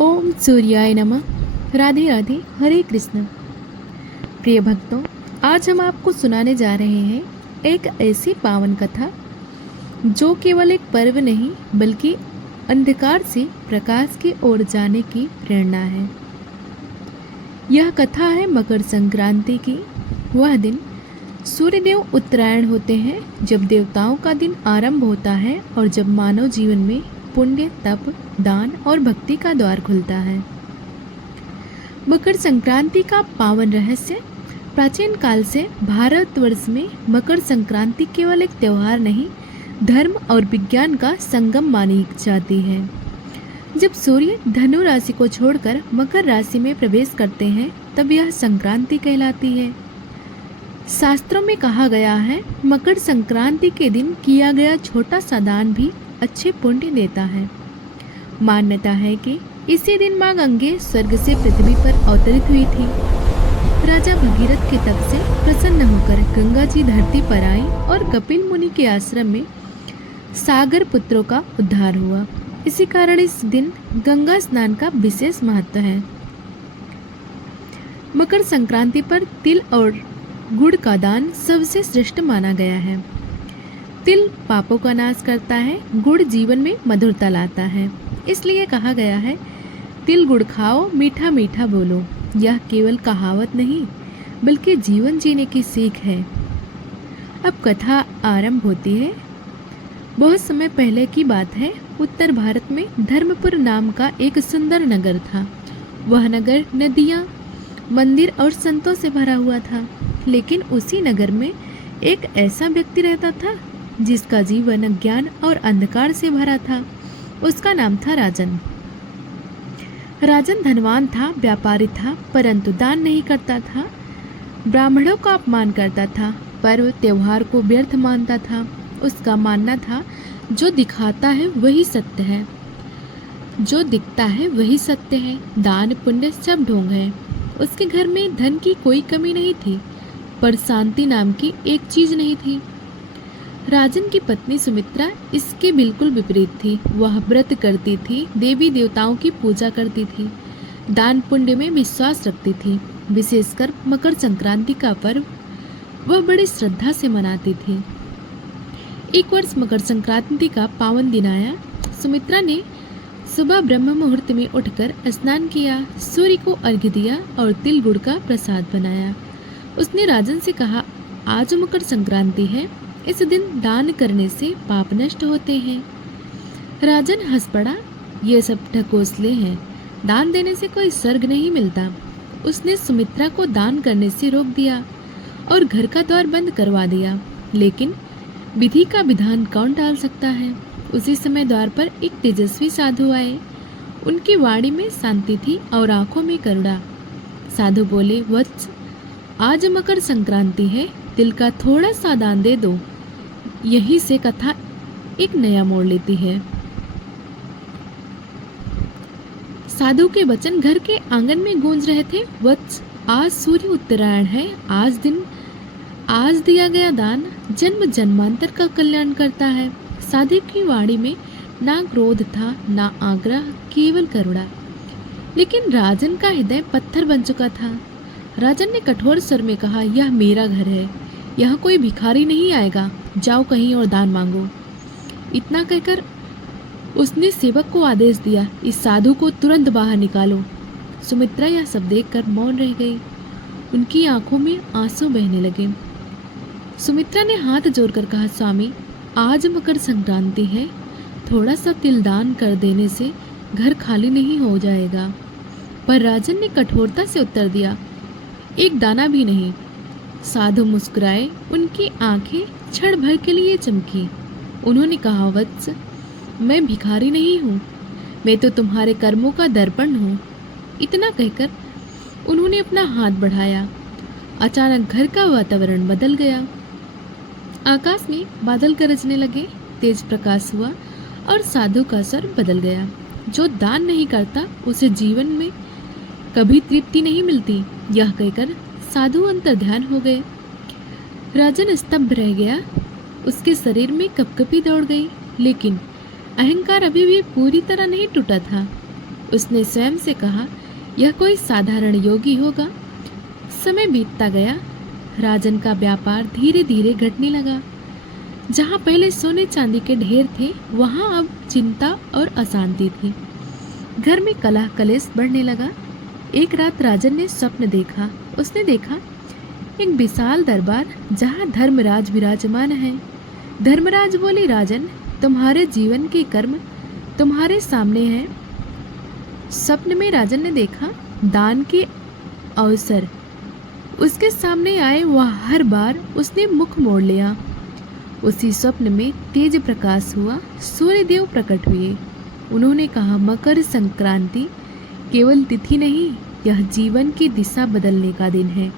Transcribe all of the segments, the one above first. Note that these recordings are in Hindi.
ओम सूर्याय नमः। राधे राधे, हरे कृष्ण। प्रिय भक्तों, आज हम आपको सुनाने जा रहे हैं एक ऐसी पावन कथा जो केवल एक पर्व नहीं बल्कि अंधकार से प्रकाश की ओर जाने की प्रेरणा है। यह कथा है मकर संक्रांति की। वह दिन सूर्यदेव उत्तरायण होते हैं जब देवताओं का दिन आरंभ होता है और जब मानव जीवन में पुण्य, तप, दान और भक्ति का द्वार खुलता है। मकर संक्रांति का पावन रहस्य। प्राचीन काल से भारतवर्ष में मकर संक्रांति केवल एक त्यौहार नहीं, धर्म और विज्ञान का संगम मानी जाती है। जब सूर्य धनु राशि को छोड़कर मकर राशि में प्रवेश करते हैं तब यह संक्रांति कहलाती है। शास्त्रों में कहा गया है, मकर संक्रांति के दिन किया गया छोटा सा दान भी अच्छे पुण्य देता है। मान्यता है कि इसी दिन माँ गंगे स्वर्ग से पृथ्वी पर अवतरित हुई थी। राजा भगीरथ के तप से प्रसन्न होकर गंगा जी धरती पर आई और कपिल मुनि के आश्रम में सागर पुत्रों का उद्धार हुआ। इसी कारण इस दिन गंगा स्नान का विशेष महत्व है। मकर संक्रांति पर तिल और गुड़ का दान सबसे श्रेष्ठ माना गया है। तिल पापों का नाश करता है, गुड़ जीवन में मधुरता लाता है। इसलिए कहा गया है, तिल गुड़ खाओ, मीठा मीठा बोलो। यह केवल कहावत नहीं बल्कि जीवन जीने की सीख है। अब कथा आरंभ होती है। बहुत समय पहले की बात है। उत्तर भारत में धर्मपुर नाम का एक सुंदर नगर था। वह नगर नदियाँ, मंदिर और संतों से भरा हुआ था। लेकिन उसी नगर में एक ऐसा व्यक्ति रहता था जिसका जीवन अज्ञान और अंधकार से भरा था। उसका नाम था राजन। राजन धनवान था, व्यापारी था, परंतु दान नहीं करता था। ब्राह्मणों का अपमान करता था, पर्व त्योहार को व्यर्थ मानता था। उसका मानना था, जो दिखाता है वही सत्य है, जो दिखता है वही सत्य है, दान पुण्य सब ढोंग है। उसके घर में धन की कोई कमी नहीं थी, पर शांति नाम की एक चीज नहीं थी। राजन की पत्नी सुमित्रा इसके बिल्कुल विपरीत थी। वह व्रत करती थी, देवी देवताओं की पूजा करती थी, दान पुण्य में विश्वास रखती थी। विशेषकर मकर संक्रांति का पर्व वह बड़ी श्रद्धा से मनाती थी। एक वर्ष मकर संक्रांति का पावन दिन आया। सुमित्रा ने सुबह ब्रह्म मुहूर्त में उठकर स्नान किया, सूर्य को अर्घ्य दिया और तिल गुड़ का प्रसाद बनाया। उसने राजन से कहा, आज मकर संक्रांति है, इस दिन दान करने से पाप नष्ट होते हैं। राजन हंस पड़ा, ये सब ढकोसले हैं, दान देने से कोई स्वर्ग नहीं मिलता। उसने सुमित्रा को दान करने से रोक दिया और घर का द्वार बंद करवा दिया। लेकिन विधि का विधान कौन टाल सकता है। उसी समय द्वार पर एक तेजस्वी साधु आए। उनकी वाणी में शांति थी और आंखों में करुणा। साधु बोले, वत्स, आज मकर संक्रांति है, तिल का थोड़ा सा दान दे दो। यहीं से कथा एक नया मोड़ लेती है। साधु के वचन घर के आंगन में गूंज रहे थे। वत्स, आज सूर्य उत्तरायण है, आज दिया गया दान जन्म जन्मांतर का कल्याण करता है। साधु की वाणी में ना क्रोध था, ना आग्रह, केवल करुणा। लेकिन राजन का हृदय पत्थर बन चुका था। राजन ने कठोर स्वर में कहा, यह मेरा घर है, यहाँ कोई भिखारी नहीं आएगा, जाओ कहीं और दान मांगो। इतना कहकर उसने सेवक को आदेश दिया, इस साधु को तुरंत बाहर निकालो। सुमित्रा यह सब देखकर मौन रह गई। उनकी आंखों में आंसू बहने लगे। सुमित्रा ने हाथ जोड़कर कहा, स्वामी, आज मकर संक्रांति है, थोड़ा सा तिल दान कर देने से घर खाली नहीं हो जाएगा। पर राजन ने कठोरता से उत्तर दिया, एक दाना भी नहीं। साधु मुस्कुराए, उनकी आंखें क्षण भर के लिए चमकी। उन्होंने कहा, वत्स, मैं भिखारी नहीं हूँ, मैं तो तुम्हारे कर्मों का दर्पण हूँ। इतना कहकर उन्होंने अपना हाथ बढ़ाया। अचानक घर का वातावरण बदल गया। आकाश में बादल गरजने लगे, तेज प्रकाश हुआ और साधु का स्वर बदल गया। जो दान नहीं करता उसे जीवन में कभी तृप्ति नहीं मिलती। यह कहकर साधु अंतर ध्यान हो गए। राजन स्तब्ध रह गया। उसके शरीर में कपकपी दौड़ गई, लेकिन अहंकार अभी भी पूरी तरह नहीं टूटा था। उसने स्वयं से कहा, यह कोई साधारण योगी होगा। समय बीतता गया। राजन का व्यापार धीरे धीरे घटने लगा। जहाँ पहले सोने चांदी के ढेर थे, वहाँ अब चिंता और अशांति थी। घर में कलह कलेश बढ़ने लगा। एक रात राजन ने स्वप्न देखा। उसने देखा एक विशाल दरबार जहाँ धर्मराज विराजमान है। धर्मराज बोले, राजन, तुम्हारे जीवन के कर्म तुम्हारे सामने हैं। स्वप्न में राजन ने देखा दान के अवसर उसके सामने आए, वह हर बार उसने मुख मोड़ लिया। उसी स्वप्न में तेज प्रकाश हुआ। सूर्यदेव प्रकट हुए। उन्होंने कहा, मकर संक्रांति केवल तिथि नहीं, यह जीवन की दिशा बदलने का दिन है।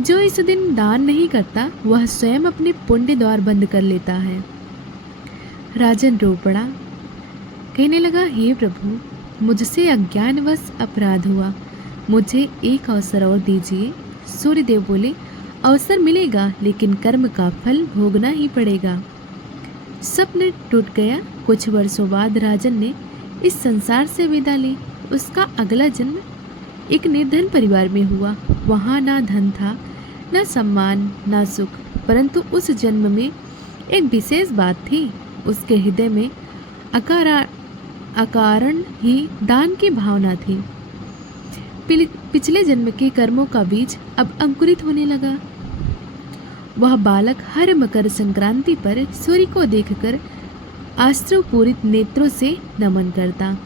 जो इस दिन दान नहीं करता, वह स्वयं अपने पुण्य द्वार बंद कर लेता है। राजन रो पड़ा, कहने लगा, हे प्रभु, मुझसे अज्ञानवश अपराध हुआ, मुझे एक अवसर और दीजिए। सूर्यदेव बोले, अवसर मिलेगा, लेकिन कर्म का फल भोगना ही पड़ेगा। स्वप्न टूट गया। कुछ वर्षों बाद राजन ने इस संसार से विदा ली। उसका अगला जन्म एक निर्धन परिवार में हुआ। वहाँ ना धन था, ना सम्मान, ना सुख, परंतु उस जन्म में एक विशेष बात थी। उसके हृदय में अकारण ही दान की भावना थी। पिछले जन्म के कर्मों का बीज अब अंकुरित होने लगा। वह बालक हर मकर संक्रांति पर सूर्य को देखकर आश्रुपूरित नेत्रों से नमन करता।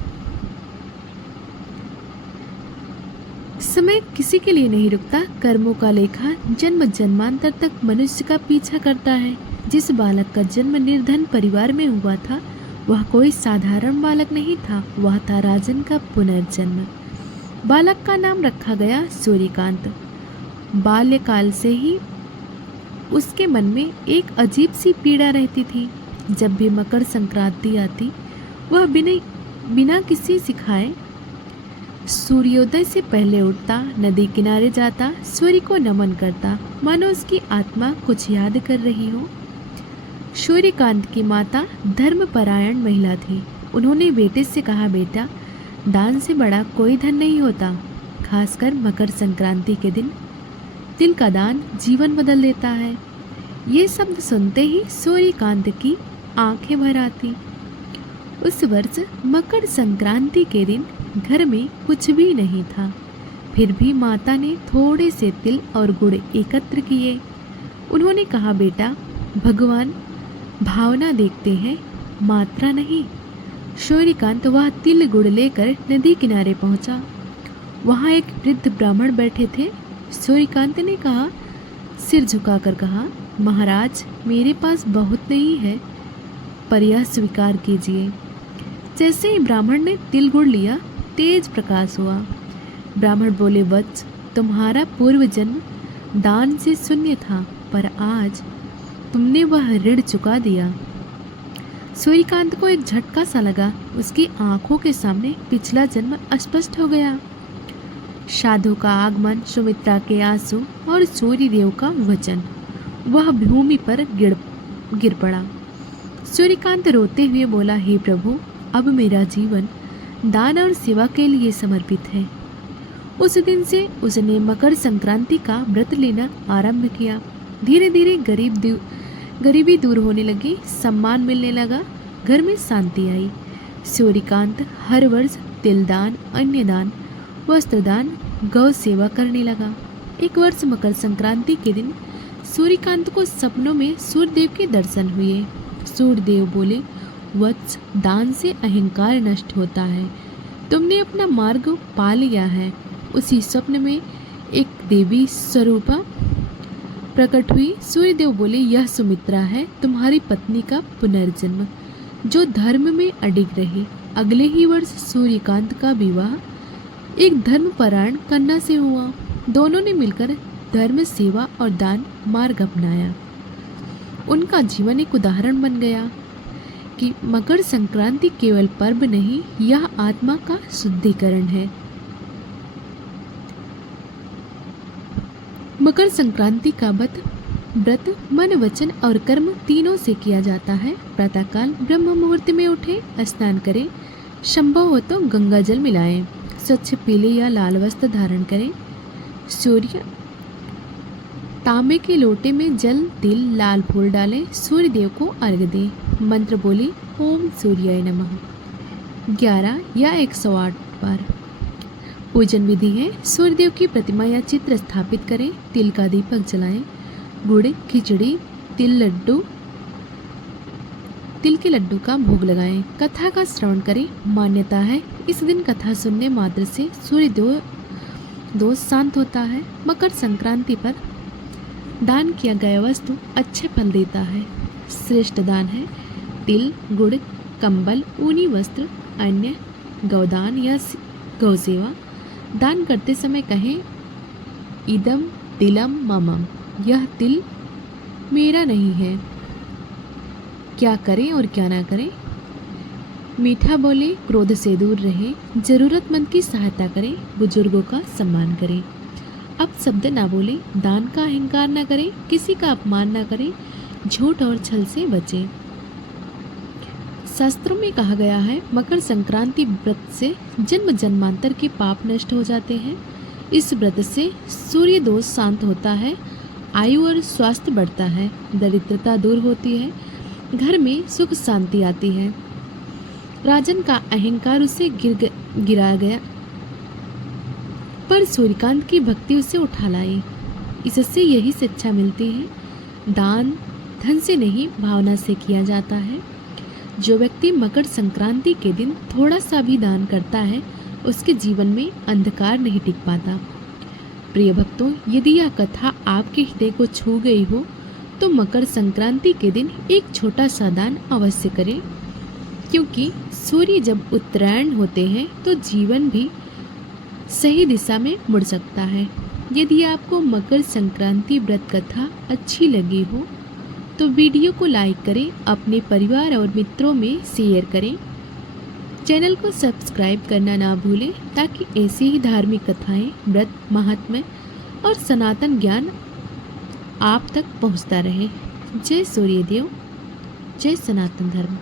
समय किसी के लिए नहीं रुकता। कर्मों का लेखा जन्म जन्मांतर तक मनुष्य का पीछा करता है। जिस बालक का जन्म निर्धन परिवार में हुआ था, वह कोई साधारण बालक नहीं था, वह था राजन का पुनर्जन्म। बालक का नाम रखा गया सूर्यकांत। बाल्यकाल से ही उसके मन में एक अजीब सी पीड़ा रहती थी। जब भी मकर संक्रांति आती, वह बिना किसी सिखाए सूर्योदय से पहले उठता, नदी किनारे जाता, सूर्य को नमन करता, मानो उसकी आत्मा कुछ याद कर रही हो। सूर्यकांत की माता धर्मपरायण महिला थी। उन्होंने बेटे से कहा, बेटा, दान से बड़ा कोई धन नहीं होता, खासकर मकर संक्रांति के दिन। तिल का दान जीवन बदल देता है। ये शब्द सुनते ही सूर्यकांत की आंखें भर आती। उस वर्ष मकर संक्रांति के दिन घर में कुछ भी नहीं था। फिर भी माता ने थोड़े से तिल और गुड़ एकत्र किए। उन्होंने कहा, बेटा, भगवान भावना देखते हैं, मात्रा नहीं। सूर्यकांत वह तिल गुड़ लेकर नदी किनारे पहुंचा। वहां एक वृद्ध ब्राह्मण बैठे थे। सूर्यकांत ने कहा, सिर झुकाकर कहा, महाराज, मेरे पास बहुत नहीं है, पर यह स्वीकार कीजिए। जैसे ही ब्राह्मण ने तिल गुड़ लिया, तेज प्रकाश हुआ। ब्राह्मण बोले, वत्स, तुम्हारा पूर्व जन्म दान से शून्य था, पर आज तुमने वह ऋण चुका दिया। सूर्यकांत को एक झटका सा लगा। उसकी आंखों के सामने पिछला जन्म स्पष्ट हो गया। साधु का आगमन, सुमित्रा के आंसू और सूर्यदेव का वचन। वह भूमि पर गिर पड़ा। सूर्यकांत रोते हुए बोला, हे प्रभु, अब मेरा जीवन दान और सेवा के लिए समर्पित है। उस दिन से उसने मकर संक्रांति का व्रत लेना आरंभ किया। धीरे धीरे गरीबी दूर होने लगी, सम्मान मिलने लगा, घर में शांति आई। सूर्यकांत हर वर्ष तिलदान, अन्नदान, वस्त्रदान, गौ सेवा करने लगा। एक वर्ष मकर संक्रांति के दिन सूर्यकांत को सपनों में सूर्यदेव के दर्शन हुए। सूर्यदेव बोले, वत्स, दान से अहंकार नष्ट होता है, तुमने अपना मार्ग पा लिया है। उसी स्वप्न में एक देवी स्वरूपा प्रकट हुई। सूर्यदेव बोले, यह सुमित्रा है, तुम्हारी पत्नी का पुनर्जन्म, जो धर्म में अडिग रही। अगले ही वर्ष सूर्यकांत का विवाह एक धर्मपरायण कन्या से हुआ। दोनों ने मिलकर धर्म, सेवा और दान मार्ग अपनाया। उनका जीवन एक उदाहरण बन गया कि मकर संक्रांति केवल पर्व नहीं, यह आत्मा का शुद्धिकरण है। मकर संक्रांति का व्रत मन, वचन और कर्म तीनों से किया जाता है। प्रातःकाल ब्रह्म मुहूर्त में उठे, स्नान करें, संभव हो तो गंगा जल मिलाएं। स्वच्छ पीले या लाल वस्त्र धारण करें। सूर्य तांबे के लोटे में जल, तिल, लाल फूल डालें। सूर्य देव को अर्घ्य दें। मंत्र बोले ओम सूर्याय नमः 11 या 108 बार। पूजन विधि है, सूर्यदेव की प्रतिमा या चित्र स्थापित करें। तिल का दीपक जलाएं। गुड़, खिचड़ी, तिल के लड्डू का भोग लगाएं। कथा का श्रवण करें। मान्यता है इस दिन कथा सुनने मात्र से सूर्य दोष शांत होता है। मकर संक्रांति पर दान किया गया वस्तु अच्छे फल देता है। श्रेष्ठ दान है तिल, गुड़, कंबल, ऊनी वस्त्र, अन्य गौदान या गौसेवा। दान करते समय कहें इदम तिलम ममम, यह तिल मेरा नहीं है। क्या करें और क्या ना करें। मीठा बोले, क्रोध से दूर रहें। जरूरतमंद की सहायता करें। बुजुर्गों का सम्मान करें। अपशब्द ना बोलें। दान का अहंकार ना करें। किसी का अपमान ना करें। झूठ और छल से बचें। शास्त्रों में कहा गया है मकर संक्रांति व्रत से जन्म जन्मांतर के पाप नष्ट हो जाते हैं। इस व्रत से सूर्य दोष शांत होता है। आयु और स्वास्थ्य बढ़ता है। दरिद्रता दूर होती है। घर में सुख शांति आती है। राजन का अहंकार उसे गिरा गया, पर सूर्यकांत की भक्ति उसे उठा लाई। इससे यही शिक्षा मिलती है दान धन से नहीं भावना से किया जाता है। जो व्यक्ति मकर संक्रांति के दिन थोड़ा सा भी दान करता है उसके जीवन में अंधकार नहीं टिक पाता। प्रिय भक्तों, यदि यह कथा आपके हृदय को छू गई हो तो मकर संक्रांति के दिन एक छोटा सा दान अवश्य करें, क्योंकि सूर्य जब उत्तरायण होते हैं तो जीवन भी सही दिशा में मुड़ सकता है। यदि आपको मकर संक्रांति व्रत कथा अच्छी लगी हो तो वीडियो को लाइक करें, अपने परिवार और मित्रों में शेयर करें। चैनल को सब्सक्राइब करना ना भूलें ताकि ऐसी ही धार्मिक कथाएं, व्रत, महात्म्य और सनातन ज्ञान आप तक पहुंचता रहे। जय सूर्यदेव, जय सनातन धर्म।